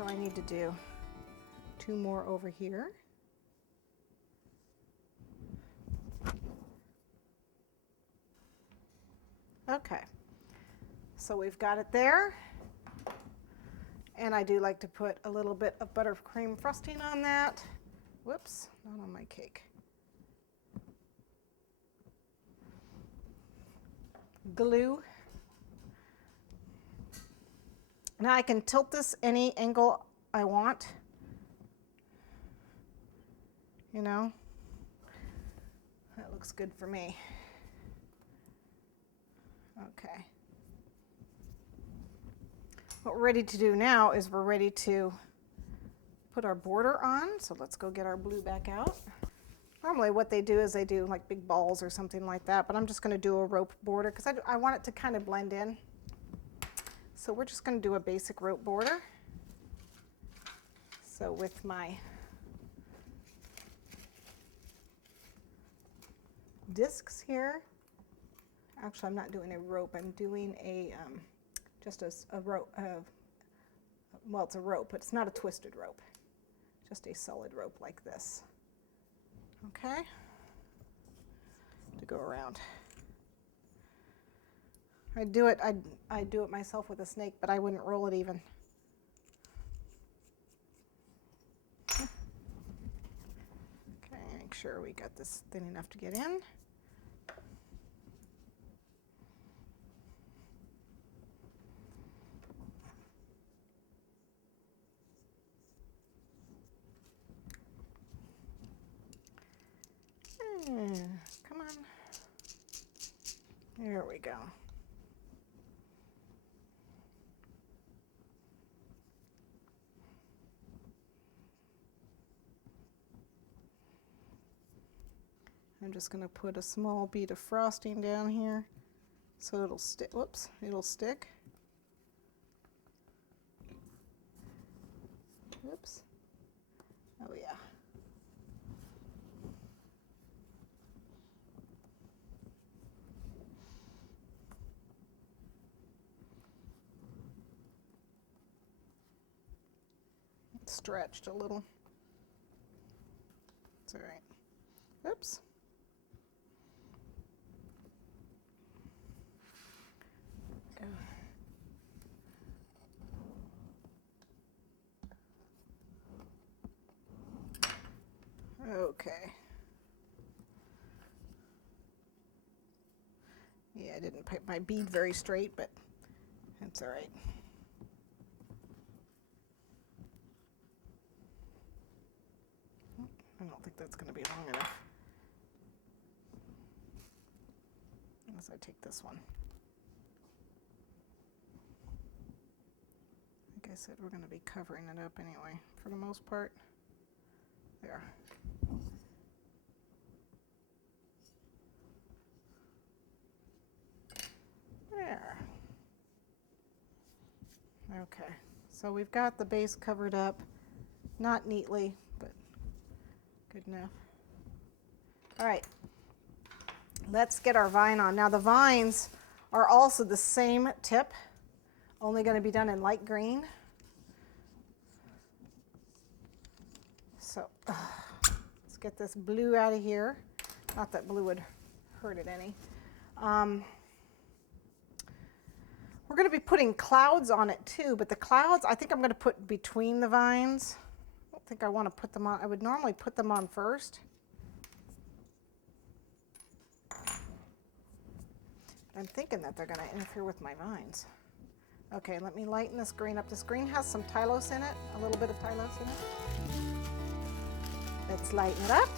So I need to do 2 more over here. Okay, so we've got it there. And I do like to put a little bit of buttercream frosting on that. Whoops, not on my cake. Glue. Now I can tilt this any angle I want. You know, that looks good for me. Okay. What we're ready to do now is we're ready to put our border on. So let's go get our blue back out. Normally what they do is they do like big balls or something like that, but I'm just going to do a rope border because I want it to kind of blend in. So we're just going to do a basic rope border. So with my discs here, actually I'm not doing a rope, I'm doing a just a rope, well, it's a rope, but it's not a twisted rope, just a solid rope like this. Okay, to go around. I'd do it myself with a snake, but I wouldn't roll it even. Okay, make sure we got this thin enough to get in. Come on. There we go. I'm just going to put a small bead of frosting down here so it'll stick. Whoops, it'll stick. Oops. Oh yeah. It's stretched a little. It's all right. Oops. Go. Okay. Yeah, I didn't pick my bead very straight, but that's all right. I don't think that's going to be long enough. Unless I take this one. Like I said, we're going to be covering it up anyway, for the most part. There. There. Okay, so we've got the base covered up, not neatly, but good enough. All right, let's get our vine on. Now the vines are also the same tip, only going to be done in light green. So let's get this blue out of here. Not that blue would hurt it any. We're going to be putting clouds on it too, but the clouds I think I'm going to put between the vines. I don't think I want to put them on. I would normally put them on first. I'm thinking that they're going to interfere with my vines. Okay, let me lighten this green up. This green has some Tylos in it, a little bit of Tylos in it. Let's lighten it up.